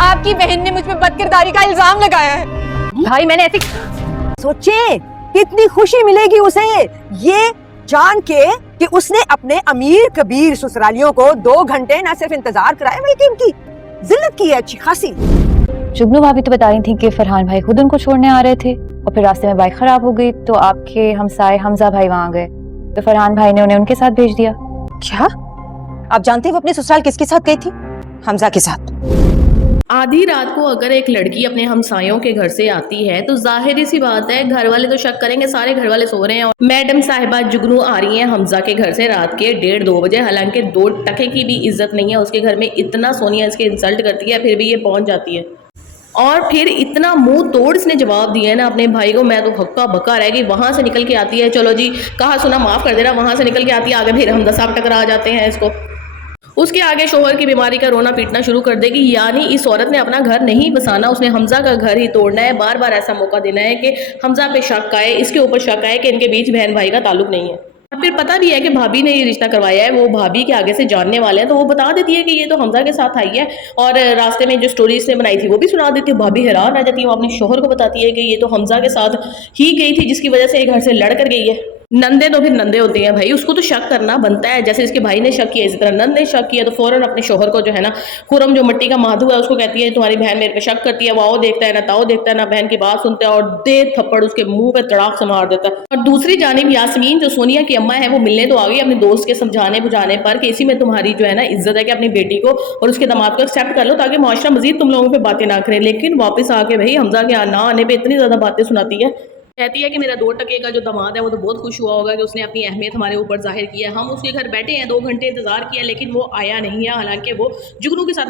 آپ کی بہن نے مجھ پہ بد کرداری کا الزام لگایا ہے۔ بھائی میں نے ایسی سوچے کتنی خوشی ملے گی اسے یہ جان کے کہ اس نے اپنے امیر کبیر سسرالیوں کو 2 گھنٹے نہ صرف انتظار کرایا بلکہ ان کی ذلت کی ہے اچھی خاصی۔ جگنو بھابی تو بتا رہی تھی کہ فرحان بھائی خود ان کو چھوڑنے آ رہے تھے اور پھر راستے میں بائک خراب ہو گئی تو آپ کے ہمسائے حمزہ بھائی وہاں گئے تو فرحان بھائی نے انہیں ان کے ساتھ بھیج دیا۔ کیا آپ جانتے ہیں وہ اپنے سسرال کس کے ساتھ گئی تھی؟ حمزہ کے ساتھ۔ آدھی رات کو اگر ایک لڑکی اپنے ہمسایوں کے گھر سے آتی ہے تو ظاہری سی بات ہے گھر والے تو شک کریں گے، سارے گھر والے سو رہے ہیں اور میڈم صاحبہ جگنو آ رہی ہیں حمزہ کے گھر سے رات کے 1:30-2 بجے، حالانکہ 2 ٹکے کی بھی عزت نہیں ہے اس کے گھر میں، اتنا سونیا اس کے انسلٹ کرتی ہے پھر بھی یہ پہنچ جاتی ہے اور پھر اتنا منہ توڑ اس نے جواب دیا ہے نا اپنے بھائی کو، میں تو ہکا بکا رہ گئی۔ وہاں سے نکل کے آتی ہے، چلو جی کہا سنا معاف کر دینا، وہاں سے نکل کے آتی ہے آگے پھر حمزہ صاحب ٹکرا جاتے ہیں اس کو، اس کے آگے شوہر کی بیماری کا رونا پیٹنا شروع کر دے گی۔ یعنی اس عورت نے اپنا گھر نہیں بسانا، اس نے حمزہ کا گھر ہی توڑنا ہے، بار بار ایسا موقع دینا ہے کہ حمزہ پہ شک آئے، اس کے اوپر شک آئے کہ ان کے بیچ بہن بھائی کا تعلق نہیں ہے۔ اور پھر پتہ بھی ہے کہ بھابی نے یہ رشتہ کروایا ہے، وہ بھابی کے آگے سے جاننے والے ہیں تو وہ بتا دیتی ہے کہ یہ تو حمزہ کے ساتھ آئی ہے، اور راستے میں جو سٹوری اس نے بنائی تھی وہ بھی سنا دیتی ہے۔ بھابی حیران رہ جاتی ہے، وہ اپنے شوہر کو بتاتی ہے کہ یہ تو حمزہ کے ساتھ ہی گئی تھی جس کی وجہ سے یہ گھر سے لڑ کر گئی ہے۔ نندے تو پھر نندے ہوتے ہیں بھائی، اس کو تو شک کرنا بنتا ہے، جیسے اس کے بھائی نے شک کیا اسی طرح نند نے شک کیا، تو فوراً اپنے شوہر کو جو ہے نا خرم جو مٹی کا مادھو ہے اس کو کہتی ہے تمہاری بہن میرے پہ شک کرتی ہے، وہ آؤ دیکھتا ہے نہ تاؤ دیکھتا ہے نہ بہن کی بات سنتا ہے اور دے تھپڑ اس کے منہ پہ تڑاک سے مار دیتا ہے۔ اور دوسری جانب یاسمین جو سونیا کی اماں ہے وہ ملنے تو آ گئی اپنے دوست کے سمجھانے بجھانے پر کہ اسی میں تمہاری جو ہے نا عزت ہے کہ اپنی بیٹی کو اور اس کے داماد کو ایکسیپٹ کر لو تاکہ معاشرہ مزید تم لوگوں پہ باتیں نہ کرے، لیکن واپس آ کے بھائی حمزہ کے نہ آنے پہ اتنی زیادہ باتیں سناتی ہے، کہتی ہے کہ میرا 2 ٹکے کا جو داماد ہے وہ تو بہت خوش ہوا ہوگا کہ اس نے اپنی اہمیت ہمارے اوپر ظاہر کی ہے، ہم اس کے گھر بیٹھے ہیں 2 گھنٹے انتظار کیا لیکن وہ آیا نہیں ہے، حالانکہ وہ جگنو کے ساتھ